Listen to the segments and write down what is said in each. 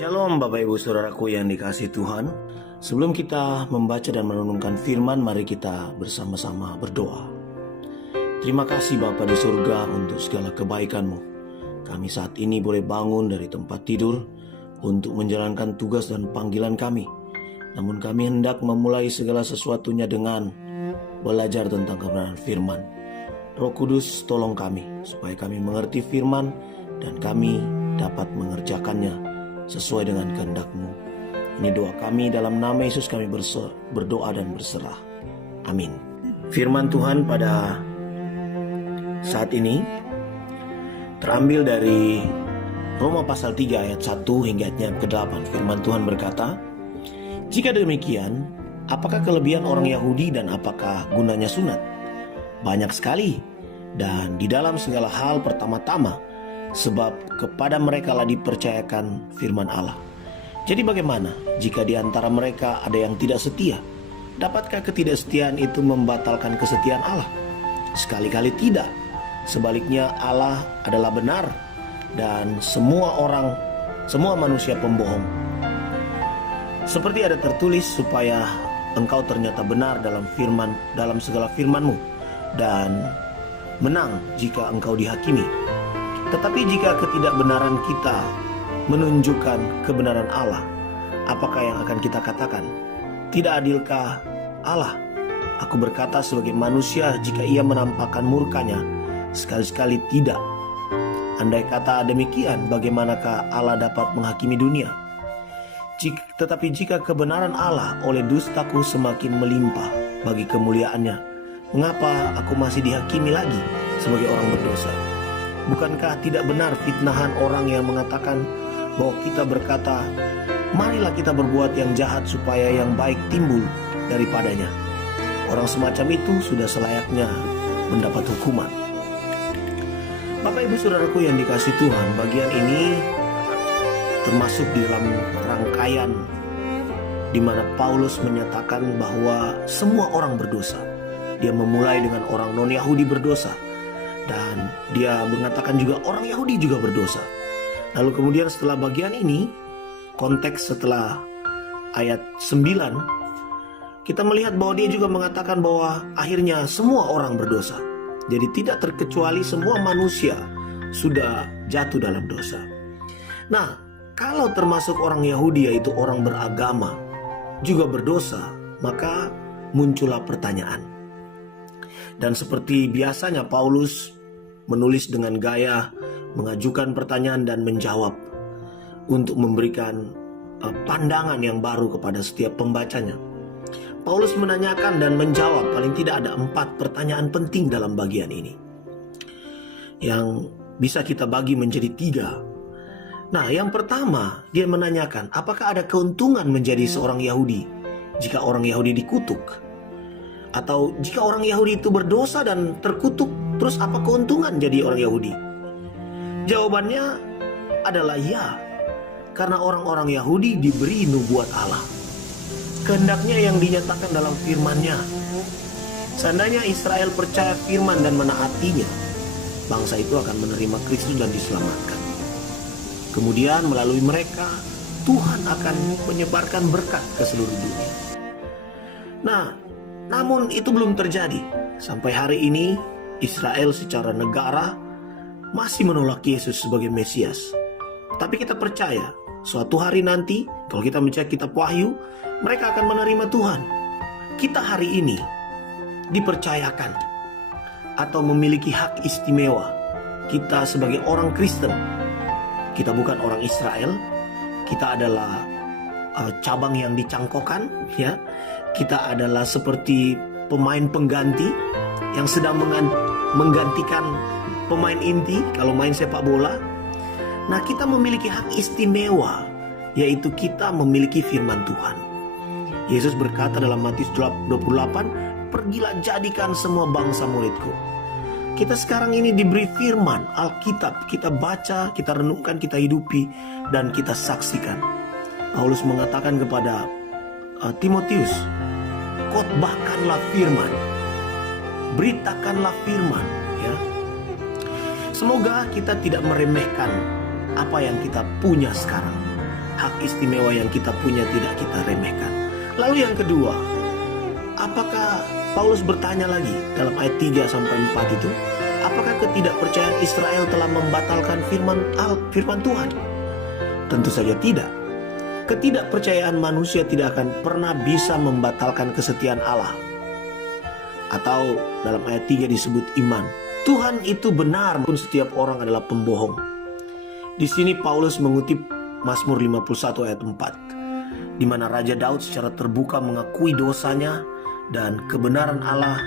Shalom Bapak Ibu Saudaraku yang dikasihi Tuhan. Sebelum kita membaca dan merenungkan firman, mari kita bersama-sama berdoa. Terima kasih Bapa di surga untuk segala kebaikan-Mu. Kami saat ini boleh bangun dari tempat tidur untuk menjalankan tugas dan panggilan kami. Namun kami hendak memulai segala sesuatunya dengan belajar tentang kebenaran firman. Roh Kudus tolong kami supaya kami mengerti firman dan kami dapat mengerjakannya sesuai dengan kehendak-Mu. Ini doa kami, dalam nama Yesus kami berdoa dan berserah. Amin. Firman Tuhan pada saat ini terambil dari Roma pasal 3 ayat 1 hingga ayatnya ke-8. Firman Tuhan berkata, "Jika demikian, apakah kelebihan orang Yahudi dan apakah gunanya sunat? Banyak sekali, dan di dalam segala hal pertama-tama, sebab kepada mereka lah dipercayakan firman Allah. Jadi bagaimana jika di antara mereka ada yang tidak setia? Dapatkah ketidaksetiaan itu membatalkan kesetiaan Allah? Sekali-kali tidak. Sebaliknya Allah adalah benar dan semua manusia pembohong. Seperti ada tertulis, supaya engkau ternyata benar dalam segala firman-Mu dan menang jika engkau dihakimi. Tetapi jika ketidakbenaran kita menunjukkan kebenaran Allah, apakah yang akan kita katakan? Tidak adilkah Allah? Aku berkata sebagai manusia, jika ia menampakkan murkanya, sekali-sekali tidak. Andai kata demikian, bagaimanakah Allah dapat menghakimi dunia? Tetapi jika kebenaran Allah oleh dustaku semakin melimpah bagi kemuliaannya, mengapa aku masih dihakimi lagi sebagai orang berdosa? Bukankah tidak benar fitnahan orang yang mengatakan bahwa kita berkata, marilah kita berbuat yang jahat supaya yang baik timbul daripadanya? Orang semacam itu sudah selayaknya mendapat hukuman." Bapak Ibu Saudaraku yang dikasihi Tuhan, bagian ini termasuk di dalam rangkaian di mana Paulus menyatakan bahwa semua orang berdosa. Dia memulai dengan orang non-Yahudi berdosa, dan dia mengatakan juga orang Yahudi juga berdosa. Lalu kemudian setelah bagian ini, konteks setelah ayat 9, kita melihat bahwa dia juga mengatakan bahwa akhirnya semua orang berdosa. Jadi tidak terkecuali semua manusia sudah jatuh dalam dosa. Nah, kalau termasuk orang Yahudi, yaitu orang beragama, juga berdosa, maka muncullah pertanyaan. Dan seperti biasanya Paulus menulis dengan gaya mengajukan pertanyaan dan menjawab untuk memberikan pandangan yang baru kepada setiap pembacanya. Paulus menanyakan dan menjawab, paling tidak ada 4 pertanyaan penting dalam bagian ini, yang bisa kita bagi menjadi 3. Nah, yang pertama, dia menanyakan, apakah ada keuntungan menjadi seorang Yahudi jika orang Yahudi dikutuk? Atau jika orang Yahudi itu berdosa dan terkutuk, terus apa keuntungan jadi orang Yahudi? Jawabannya adalah ya, karena orang-orang Yahudi diberi nubuat Allah, kehendaknya yang dinyatakan dalam firman-Nya. Seandainya Israel percaya firman dan menaatinya, bangsa itu akan menerima Kristus dan diselamatkan. Kemudian melalui mereka, Tuhan akan menyebarkan berkat ke seluruh dunia. Nah, namun itu belum terjadi. Sampai hari ini Israel secara negara masih menolak Yesus sebagai Mesias. Tapi kita percaya suatu hari nanti, kalau kita membaca kitab Wahyu, mereka akan menerima Tuhan. Kita hari ini dipercayakan atau memiliki hak istimewa. Kita sebagai orang Kristen, kita bukan orang Israel, kita adalah cabang yang dicangkokkan, ya. Kita adalah seperti pemain pengganti yang sedang menggantikan pemain inti kalau main sepak bola. Nah, kita memiliki hak istimewa, yaitu kita memiliki firman Tuhan. Yesus berkata dalam Matius 28, "Pergilah jadikan semua bangsa muridku." Kita sekarang ini diberi firman Alkitab, kita baca, kita renungkan, kita hidupi, dan kita saksikan. Paulus mengatakan kepada Timotius, khotbahkanlah firman, beritakanlah firman, ya. Semoga kita tidak meremehkan apa yang kita punya sekarang. hak istimewa yang kita punya tidak kita remehkan. Lalu yang kedua, apakah Paulus bertanya lagi dalam ayat 3 sampai 4 itu, apakah ketidakpercayaan Israel telah membatalkan firman Tuhan? Tentu saja tidak. Ketidakpercayaan manusia tidak akan pernah bisa membatalkan kesetiaan Allah. Atau dalam ayat 3 disebut iman. Tuhan itu benar, pun setiap orang adalah pembohong. Di sini Paulus mengutip Mazmur 51 ayat 4, di mana Raja Daud secara terbuka mengakui dosanya dan kebenaran Allah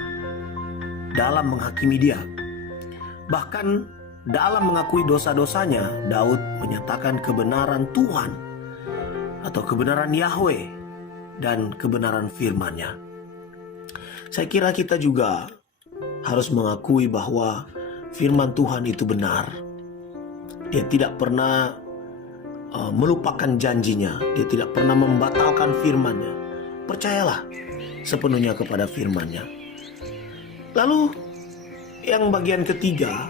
dalam menghakimi dia. Bahkan dalam mengakui dosa-dosanya, Daud menyatakan kebenaran Tuhan atau kebenaran Yahweh dan kebenaran firman-Nya. Saya kira kita juga harus mengakui bahwa firman Tuhan itu benar. Dia tidak pernah melupakan janjinya. Dia tidak pernah membatalkan firman-Nya. Percayalah sepenuhnya kepada firman-Nya. Lalu yang bagian ketiga,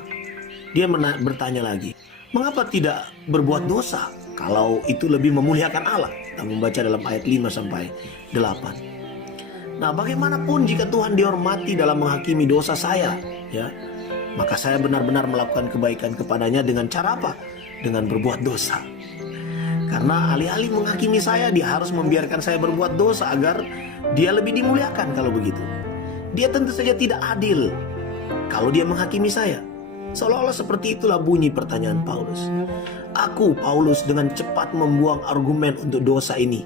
dia bertanya lagi, mengapa tidak berbuat dosa kalau itu lebih memuliakan Allah? Kita membaca dalam ayat 5 sampai 8. Nah, bagaimanapun jika Tuhan dihormati dalam menghakimi dosa saya, ya, maka saya benar-benar melakukan kebaikan kepadanya dengan cara apa? Dengan berbuat dosa. Karena alih-alih menghakimi saya, dia harus membiarkan saya berbuat dosa agar dia lebih dimuliakan kalau begitu. Dia tentu saja tidak adil kalau dia menghakimi saya. Seolah-olah seperti itulah bunyi pertanyaan Paulus. Aku, Paulus, dengan cepat membuang argumen untuk dosa ini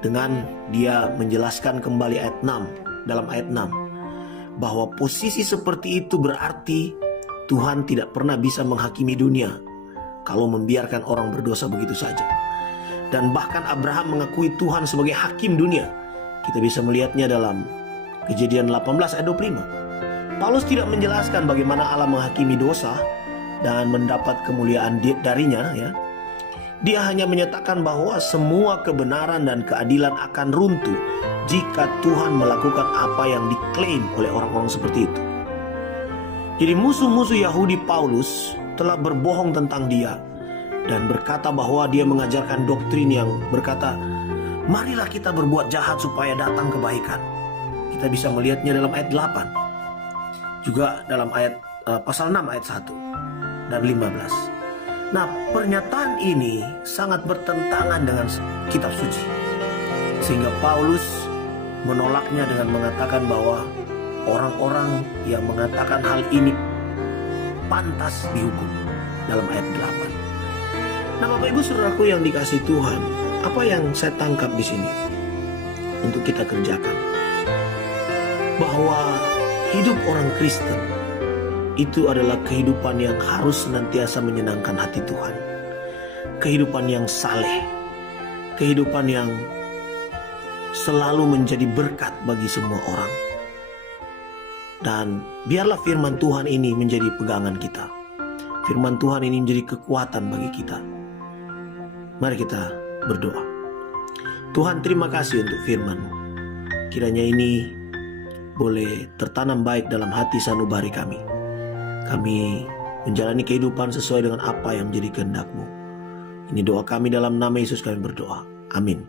dengan dia menjelaskan kembali ayat 6, dalam ayat 6, bahwa posisi seperti itu berarti Tuhan tidak pernah bisa menghakimi dunia kalau membiarkan orang berdosa begitu saja. Dan bahkan Abraham mengakui Tuhan sebagai hakim dunia. Kita bisa melihatnya dalam Kejadian 18 ayat 25. Paulus tidak menjelaskan bagaimana Allah menghakimi dosa dan mendapat kemuliaan darinya, ya. Dia hanya menyatakan bahwa semua kebenaran dan keadilan akan runtuh jika Tuhan melakukan apa yang diklaim oleh orang-orang seperti itu. Jadi musuh-musuh Yahudi Paulus telah berbohong tentang dia dan berkata bahwa dia mengajarkan doktrin yang berkata, marilah kita berbuat jahat supaya datang kebaikan. Kita bisa melihatnya dalam ayat 8. Juga dalam ayat pasal 6 ayat 1 dan 15. Nah, pernyataan ini sangat bertentangan dengan kitab suci. Sehingga Paulus menolaknya dengan mengatakan bahwa orang-orang yang mengatakan hal ini pantas dihukum dalam ayat 8. Nah, Bapak Ibu Saudaraku yang dikasihi Tuhan, apa yang saya tangkap di sini untuk kita kerjakan? Bahwa hidup orang Kristen itu adalah kehidupan yang harus senantiasa menyenangkan hati Tuhan. Kehidupan yang saleh. Kehidupan yang selalu menjadi berkat bagi semua orang. Dan biarlah firman Tuhan ini menjadi pegangan kita. Firman Tuhan ini menjadi kekuatan bagi kita. Mari kita berdoa. Tuhan, terima kasih untuk firman-Mu. Kiranya ini boleh tertanam baik dalam hati sanubari kami. Kami menjalani kehidupan sesuai dengan apa yang menjadi kehendak-Mu. Ini doa kami dalam nama Yesus kami berdoa. Amin.